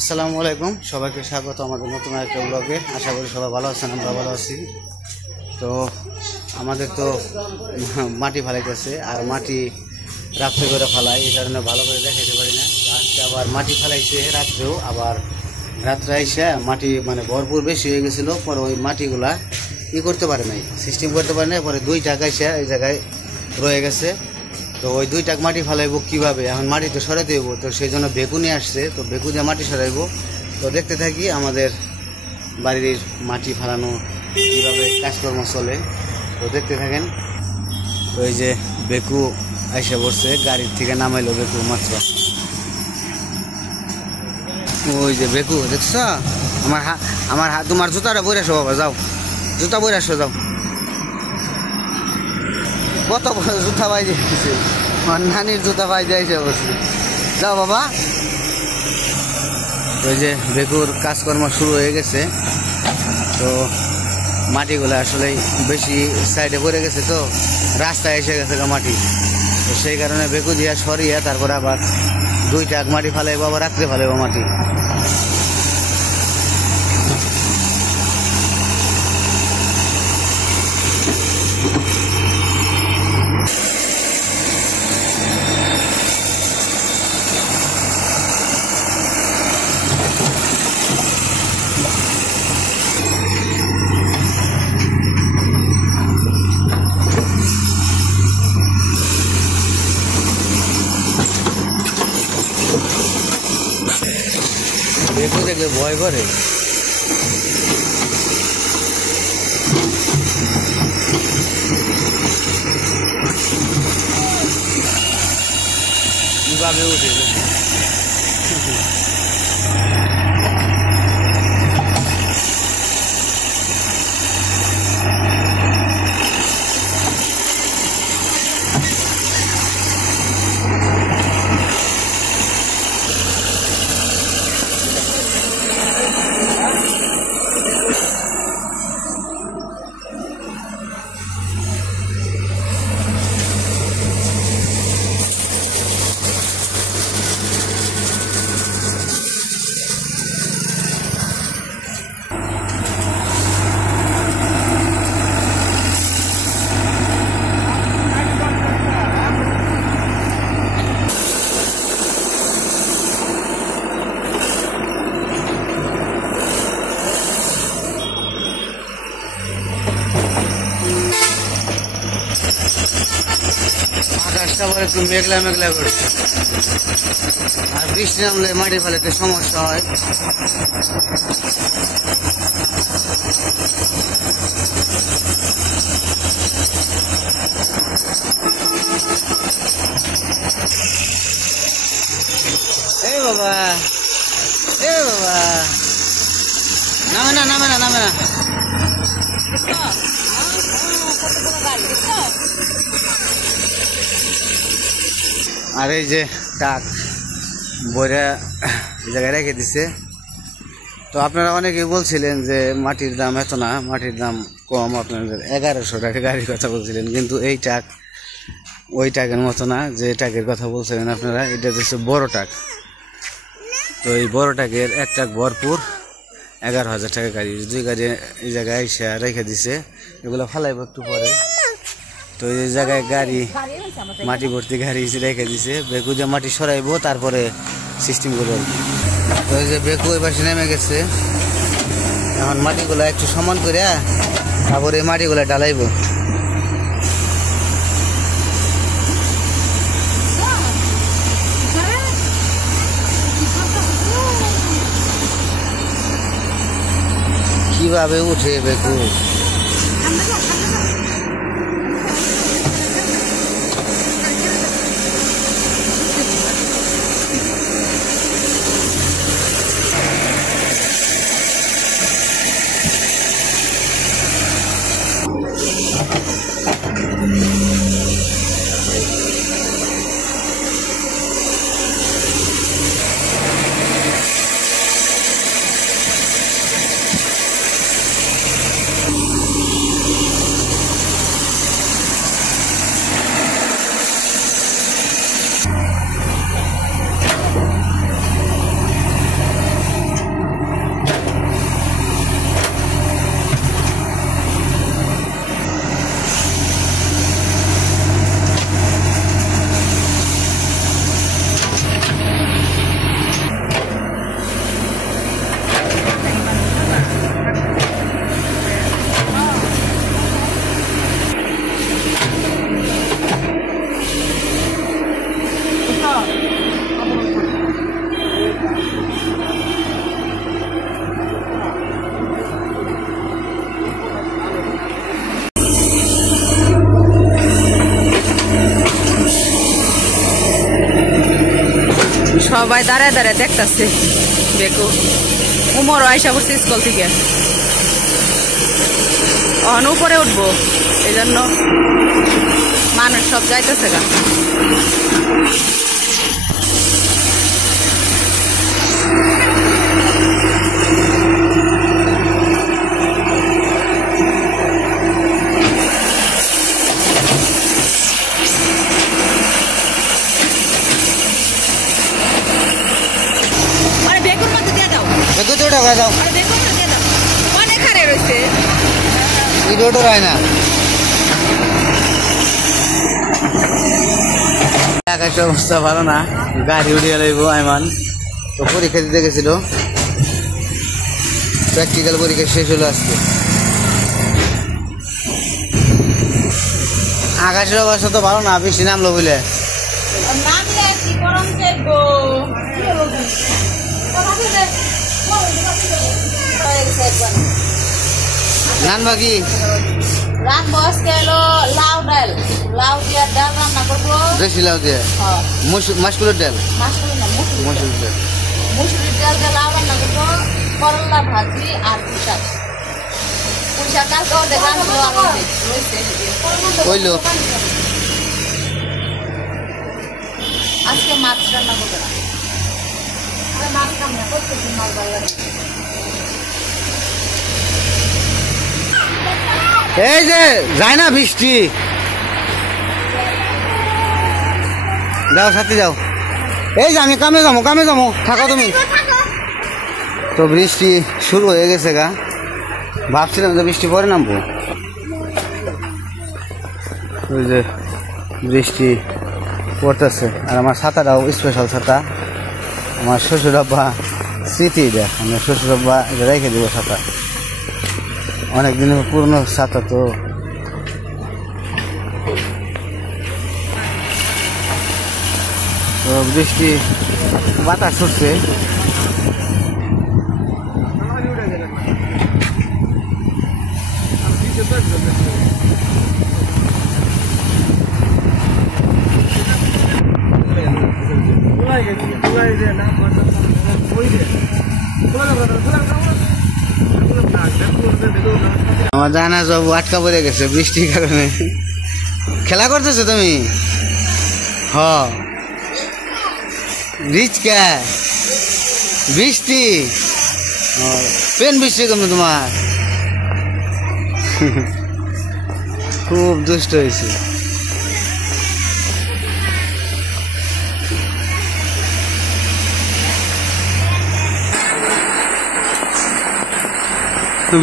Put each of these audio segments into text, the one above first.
আসসালামু আলাইকুম, সবাইকে স্বাগত আমাদের নতুন একটা ব্লগে। আশা করি সবাই ভালো আছেন, আমরা ভালো আছি। তো আমাদের তো মাটি ফালাইতেছে, আর মাটি রাত্রে করে ফালাই, এই কারণে ভালো করে দেখাইতে পারি না। আজকে আবার মাটি ফালাইছে রাত্রেও, আবার রাত্রে আইসা মাটি মানে ভরপুর বেশি হয়ে গেছিলো। পরে ওই মাটিগুলা করতে পারে নাই, সিস্টেম করতে পারে নাই। পরে 2 টাকা আইসা এই জায়গায় রয়ে গেছে। তো ওই 2 টাক মাটি ফালাইবো কীভাবে, এখন মাটি তো সরাইতে হইব। তো সেই জন্য বেকু নিয়ে আসছে, তো বেকু দিয়ে মাটি সরাইবো। তো দেখতে থাকি আমাদের বাড়ির মাটি ফালানো কীভাবে কাজকর্ম চলে, তো দেখতে থাকেন। তো এই যে বেকু আইসা পড়ছে, গাড়ির থেকে নামাইলো বেকু মাত্র। ওই যে বেকু দেখছ, আমার হাত তোমার জুতাটা বইরে আসো বাবা, যাও জুতা বইরে আসো, যাও। কত জুতা পাই দিয়েছে, আমার নানির জুতা পাই দিয়েছে অবশ্যই, যাও বাবা। ওই যে বেকুর কাজকর্ম শুরু হয়ে গেছে। তো মাটিগুলো আসলে বেশি সাইডে পড়ে গেছে, তো রাস্তায় এসে গেছে মাটি। তো সেই কারণে বেকু দিয়া সরিয়ে তারপরে আবার 2 টাক মাটি ফালাইবো, আবার রাত্রে ফালাইবো মাটি। বেকু দেখলে ভয় করে, কিভাবে উঠে আকাশটা আবার একটু মেঘলা মেঘলা করছে, আর বৃষ্টি নামলে মাটি ফেলাতে সমস্যা হয়। এ বাবা, এ বাবা, নামে না নামে না নামে না। আর এই যে টাক বইরা এই জায়গায় রেখে দিছে। তো আপনারা অনেকেই বলছিলেন যে মাটির দাম এত না, মাটির দাম কম, আপনাদের 1100 টাকা গাড়ির কথা বলছিলেন। কিন্তু এই টাক ওই টাকের মতো না যে টাকের কথা বলছিলেন আপনারা, এটা হচ্ছে বড় টাক। তো এই বড় টাকের এক টাক ভরপুর 11,000 টাকা গাড়ি। 2 গাড়ি এই জায়গায় এসে রেখে দিছে, এগুলো ফালাইব একটু পরে। তো এই জায়গায় গাড়ি মাটি ভর্তি গাড়ি রেখে দিছে, বেকু দিয়ে মাটি সরাইবো, তারপরে সিস্টেম করবো। তো এই যে বেকু ওই পাশে নেমে গেছে, এখন মাটিগুলা একটু সমান করে তারপরে মাটিগুলা ঢালাইবো। কিভাবে উঠে বেকু, সবাই দাঁড়ায় দাঁড়ায় দেখতেছে বেকু। উমরও আইসা পড়ছে স্কুল থেকে, অন উপরে উঠবো, এই জন্য মানুষ সব যাইতেছে গা। আকাশের অবস্থা ভালো না, গাড়ি উঠিয়ে লইব। আইমান তো পরীক্ষা দিতে গেছিল, প্র্যাকটিক্যাল পরীক্ষা শেষ হলো আজকে। আকাশের অবস্থা তো ভালো না, বৃষ্টি নামলো বুঝলে। নান বাকি দেশি লাউ দিয়ে মাসকুলের ডাল, মসুরের ডাল, মুসুরির ডাল দিয়ে লাউ রান্না করবো, করলা ভাজি আর পুঁইশাক। পুঁইশাক কালকে কইলো আজকে মাছ রান্না করবে না, মাছ রান্না করতে মাছ ভালো লাগে। এই যে যায় না বৃষ্টি, যাও সাথে যাও। এই যে আমি কামে যাবো, থাকো তুমি। তো বৃষ্টি শুরু হয়ে গেছে গা, ভাবছিলাম যে বৃষ্টি পরে নামবো। ওই যে বৃষ্টি পড়তেছে, আর আমার ছাতাটাও স্পেশাল ছাতা, আমার শ্বশুর আব্বা স্মৃতি দেয়, আমার শ্বশুর আব্বা রেখে দেবো ছাতা, অনেকদিন পুরনো ছাতা। তো বৃষ্টি বাতাস ছুটছে, আমার জানা সব আটকা পড়ে গেছে বৃষ্টির কারণে। খেলা করতেছো তুমি? হ রিচকা বৃষ্টি, পেন বৃষ্টি কেমন তোমার? খুব দুষ্ট হয়েছে।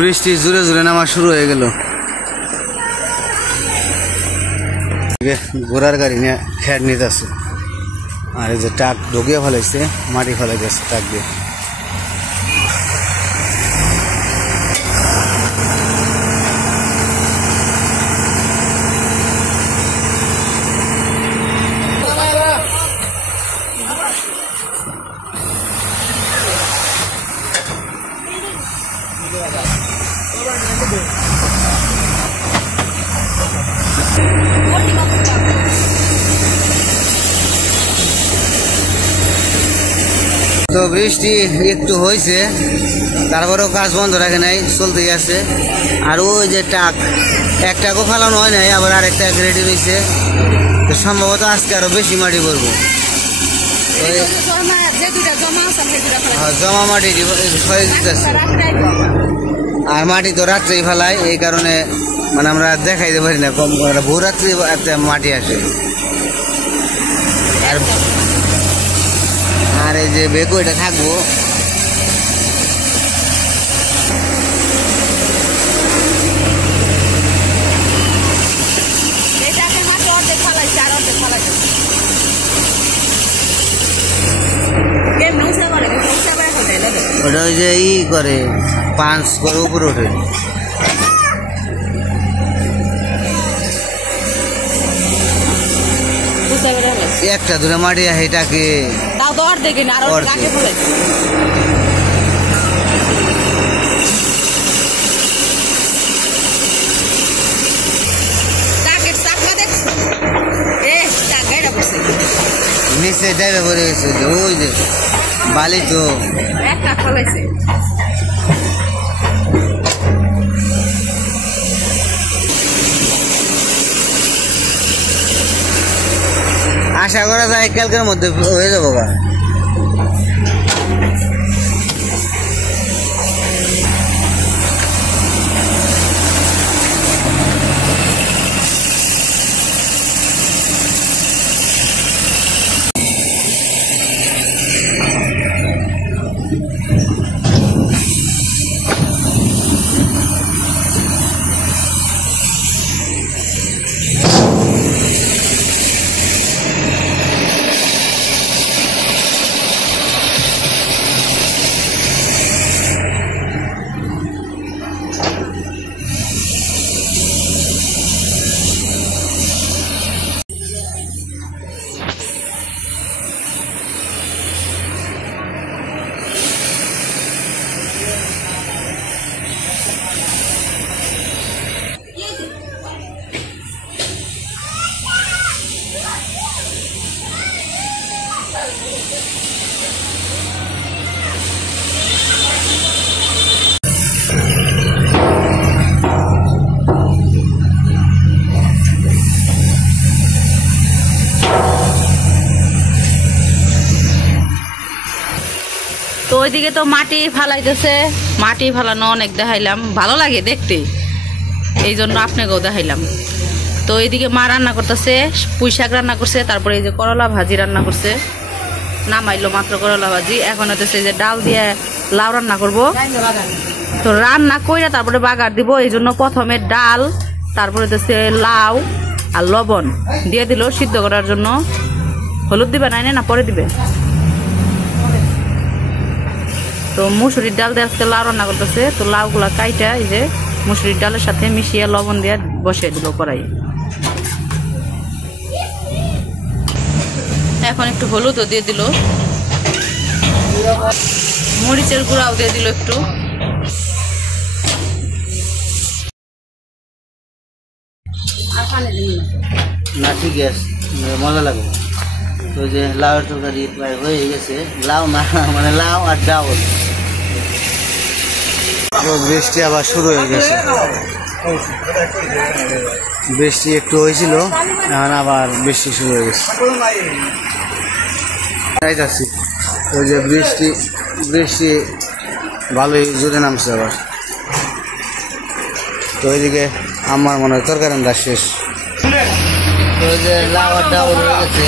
বৃষ্টি জোরে জোরে নামা শুরু হয়ে গেল। ঘোড়ার গাড়ি নিয়ে খেয়ার নিতে আছে, আর এই যে ট্রাক ঢুকিয়ে ফেলাইছে, মাটি ফেলাই গেছে ট্রাক দিয়ে। তো বৃষ্টি একটু হয়েছে, তারপরেও কাজ বন্ধ রাখে নাই, চলতেই আছে। আর ওই যে ট্রাক, এক ট্রাকও ফেলানো হয় নাই, আবার আরেকটা রেডি রয়েছে। তো সম্ভবত আজকে আরো বেশি মাটি করবো, জমা মাটি দিতেছে। আর মাটি তো রাত্রেই ফেলায়, এই কারণে মানে আমরা দেখাইতে পারি না, কম ভোর রাত্রি মাটি আসে। আর এই যে বেকু এটা থাকবো, ওটা ওই যে ই করে পাঁচ করে উপরে ওঠে। একটা দূরে মাটি এটাকে নিচে যাইবে পড়ে গেছে ওই যে বালি তো একটা ফলাইছে আশা করা যায় কালকের মধ্যে হয়ে যাবো গা তো ওইদিকে তো মাটি ফালাইতেছে মাটি ফালানো অনেক দেখাইলাম ভালো লাগে দেখতে এই জন্য আপনাকেও দেখাইলাম তো এইদিকে মা রান্না করতেছে পুঁই শাক রান্না করছে তারপরে এই যে করলা ভাজি রান্না করছে নামাইলো মাত্র করলা ভাজি এখন হচ্ছে যে ডাল দিয়ে লাউ রান্না করব তো রান্না কইরা তারপরে বাগার দিব এই জন্য প্রথমে ডাল তারপরে হচ্ছে লাউ আর লবণ দিয়ে দিল সিদ্ধ করার জন্য হলুদ দিবে না পরে দিবে তো মুসুরির ডাল দিয়ে আজকে লাউ রান্না করতেছে তো লাউগুলা কাইটা এই যে মুসুরির ডালের সাথে মিশিয়ে লবণ দিয়ে বসিয়ে দিল কড়াই এখন একটু হলুদও দিয়ে দিল মরিচের গুঁড়াও দিয়ে দিল একটু না ঠিক আছে মজা লাগবে তো যে লাউয়ের তরকারি প্রায় হয়ে গেছে লাউ না মানে লাউ আর ডাউল বৃষ্টি আবার শুরু হয়ে গেছে বৃষ্টি একটু হয়েছিল এখন আবার বৃষ্টি শুরু হয়ে গেছে যাচ্ছি ওই যে বৃষ্টি বৃষ্টি ভালোই জোরে নামছে আবার তো ওইদিকে আমার মনে হয় তরকারি রান্না শেষ তো যে লাউ আর ডাউল হয়ে গেছে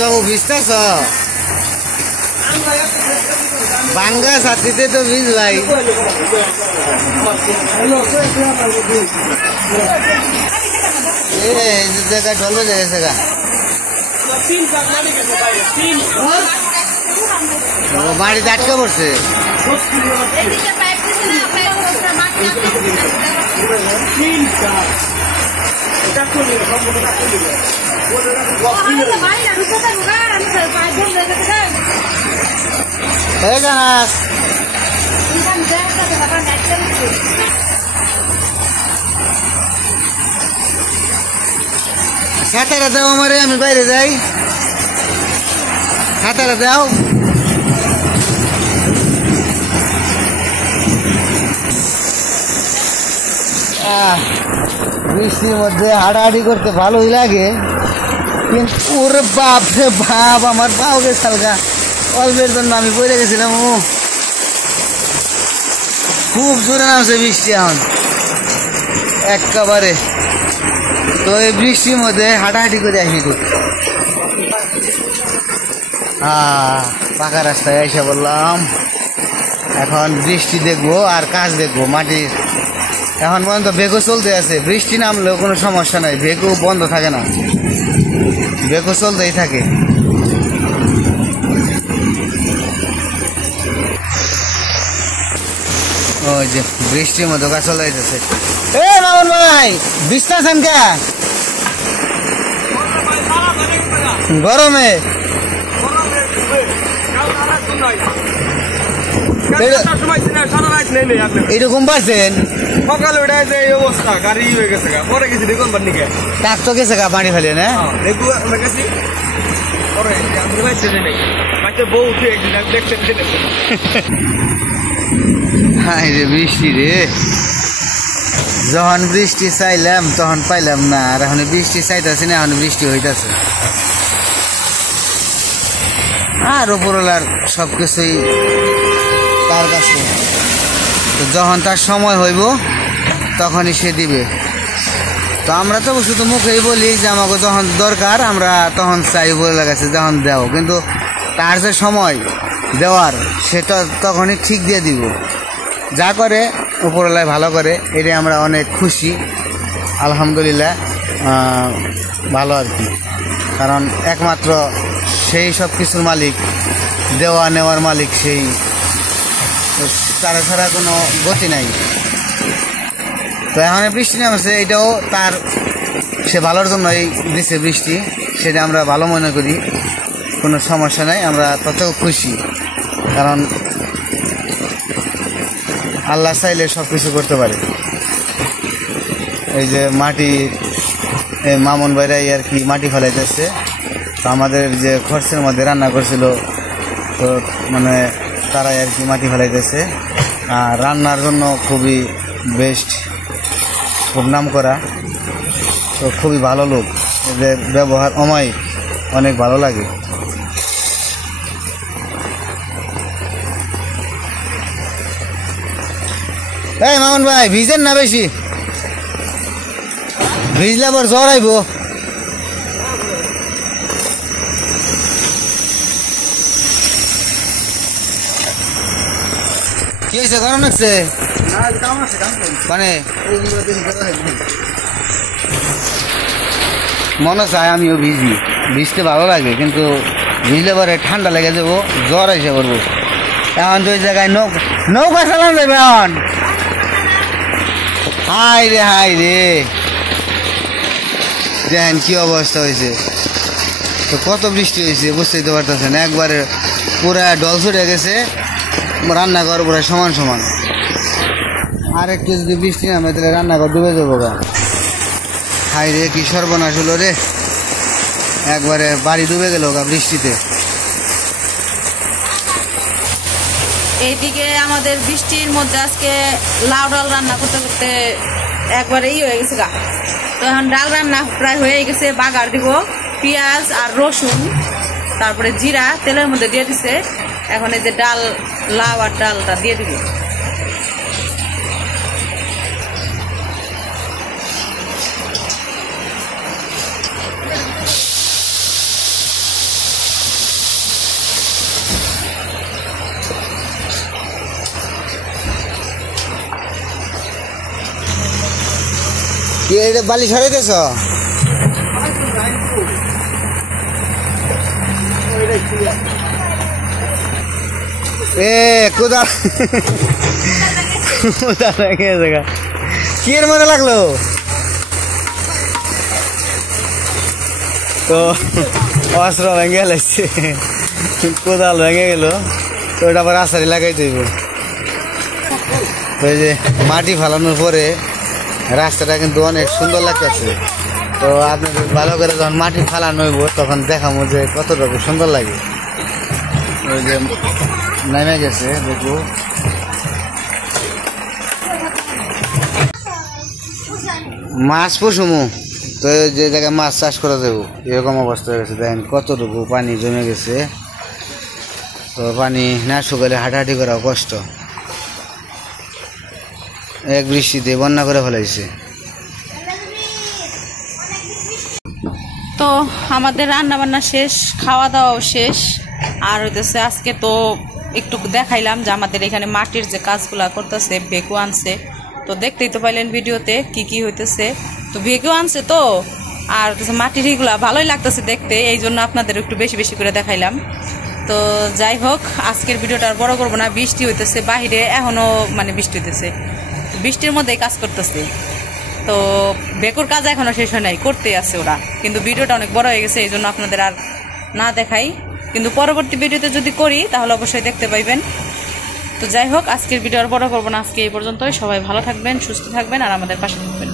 বাবু ভিজতেছ বাঙ্গা সাথীতে তো ভিজ ভাই জায়গা ঢলবে যাচ্ছে গা বাড়িতে আটকে পড়ছে খাতাটা দাও আমারে আমি বাইরে যাই খাতাটা দাও বৃষ্টির মধ্যে হাঁটাহাঁটি করতে ভালোই লাগে কিন্তু ওরে বাপ রে বাপ আমার পাও গেছে হালকা অল্পের জন্য আমি পড়ে গেছিলাম ও খুব জোরে নামছে বৃষ্টি এখন একেবারে তো এই বৃষ্টির মধ্যে হাঁটাহাঁটি করে আসি তো পাকা রাস্তায় এসে বললাম এখন বৃষ্টি দেখবো আর কাজ দেখবো মাটির এখন পর্যন্ত বেগও চলতে আছে বৃষ্টি নামলেও কোনো সমস্যা নাই বেগও বন্ধ থাকে না বেগও চলতেই থাকে ওই যে বৃষ্টির মধ্যে কাজ চলে যাচ্ছে এ মামুন ভাই বৃষ্টি আছেন কে এইরকম পাচ্ছেন সকালে ওটা যে এই অবস্থা গাড়ি হয়ে গেছে গা পরে গেছি দেখুন বান্নিকে কাক তো গেছে গা পানি ফেলে না দেখু গেছি পরে আমি পাইছি নেই বাচ্চা বউ উঠে একদিন দেখছেন হাই রে বৃষ্টি রে যখন বৃষ্টি চাইলাম তখন পাইলাম না আর এখন বৃষ্টি চাইতেছি না এখন বৃষ্টি হইতেছে আর উপরওয়ালার সবকিছুই তার কাছে তো যখন তার সময় হইব তখনই সে দিবে তো আমরা তো শুধু মুখেই বলি যে আমাকে যখন দরকার আমরা তখন চাই বলে লাগাচ্ছি যখন দেও কিন্তু তার যে সময় দেওয়ার সেটা তখনই ঠিক দিয়ে দিব যা করে উপরওয়ালায় ভালো করে এটাই আমরা অনেক খুশি আলহামদুলিল্লাহ ভালো আর কি কারণ একমাত্র সেই সব কিছুর মালিক দেওয়া নেওয়ার মালিক সেই তারা ছাড়া কোনো গতি নাই তো এখন বৃষ্টি নামছে এটাও তার সে ভালোর জন্যই দিছে বৃষ্টি সেটা আমরা ভালো মনে করি কোনো সমস্যা নাই আমরা ততও খুশি কারণ আল্লাহ চাইলে সব কিছু করতে পারে এই যে মাটি মামুন ভাইরাই আর কি মাটি ফেলাইতেছে তো আমাদের যে খরচের মধ্যে রান্না করছিল তো মানে তারাই আর কি মাটি ফেলাইতেছে আর রান্নার জন্য খুবই বেস্ট খুব নাম করা তো খুবই ভালো লোক এদের ব্যবহার অমায়িক অনেক ভালো লাগে এই মামুন ভাই ভিজেন না বেশি ভিজলে আবার জ্বর আইব কি হয়েছে গরম লাগছে মানে মনে চায় আমিও ভিজি ভিজতে ভালো লাগে কিন্তু ভিজলে পরে ঠান্ডা লেগে যাবো জ্বর এসে পড়বো এখন তো ওই জায়গায় নৌকা চালানো যাবে এখন হাই রে দেখেন কি অবস্থা হয়েছে তো কত বৃষ্টি হয়েছে বুঝতেই তো পারতেছেন একবারে পুরা ডল ছুটে গেছে রান্নাঘর পুরা সমান সমান আর একটু যদি বৃষ্টি নামে তাহলে রান্নাঘর ডুবে যাবো গা হাই রে কি সর্বনাশ হলো রে একবারে বাড়ি ডুবে গেল গা বৃষ্টিতে এইদিকে আমাদের বৃষ্টির মধ্যে আজকে লাউ ডাল রান্না করতে করতে একবারে হয়ে গেছে গা তো এখন ডাল রান্না প্রায় হয়ে গেছে বাগার দিব পেঁয়াজ আর রসুন তারপরে জিরা তেলের মধ্যে দিয়ে দিছে এখন এই যে ডাল লাউ আর ডালটা দিয়ে দিব কি এটা বালি সরাইতেছ এ কোদা কি এর মনে লাগলো তো অস্ত্র ভেঙে লাগছে কোদাল ভেঙে গেল তো ওটা আবার আশারি লাগাই দেব ওই যে মাটি ফালানোর পরে রাস্তাটা কিন্তু অনেক সুন্দর লাগতেছে তো আপনাদের ভালো করে যখন মাটি ফালানো হইব তখন দেখাবো যে কতটুকু সুন্দর লাগে ওই যে নেমে গেছে দেখো মাছ পুষুমু তো যে জায়গায় মাছ চাষ করে দেবো এরকম অবস্থা হয়ে গেছে দেখেন কতটুকু পানি জমে গেছে তো পানি না শুকালে হাঁটাহাঁটি করা কষ্ট এক বৃষ্টিতে বন্যা করে ফেলাইছে তো আমাদের রান্না বান্না শেষ খাওয়া দাওয়াও শেষ আর হইতেছে আজকে তো একটু দেখাইলাম যে আমাদের এখানে মাটির যে কাজগুলা করতেছে বেকু আনছে তো দেখতেই তো পাইলেন ভিডিওতে কি কি হইতেছে তো বেকু আনছে তো আর মাটির এগুলা ভালোই লাগতেছে দেখতে এই জন্য আপনাদের একটু বেশি বেশি করে দেখাইলাম তো যাই হোক আজকের ভিডিওটা আর বড় করবো না বৃষ্টি হইতেছে বাহিরে এখনো মানে বৃষ্টি হইতেছে বৃষ্টির মধ্যেই কাজ করতেছে তো বেকুর কাজ এখনো শেষ হয় নাই করতে আছে ওরা কিন্তু ভিডিওটা অনেক বড় হয়ে গেছে এই জন্য আপনাদের আর না দেখাই কিন্তু পরবর্তী ভিডিওতে যদি করি তাহলে অবশ্যই দেখতে পাইবেন। তো যাই হোক, আজকের ভিডিও আর বড় করবো না, আজকে এই পর্যন্তই। সবাই ভালো থাকবেন, সুস্থ থাকবেন আর আমাদের পাশে থাকবেন।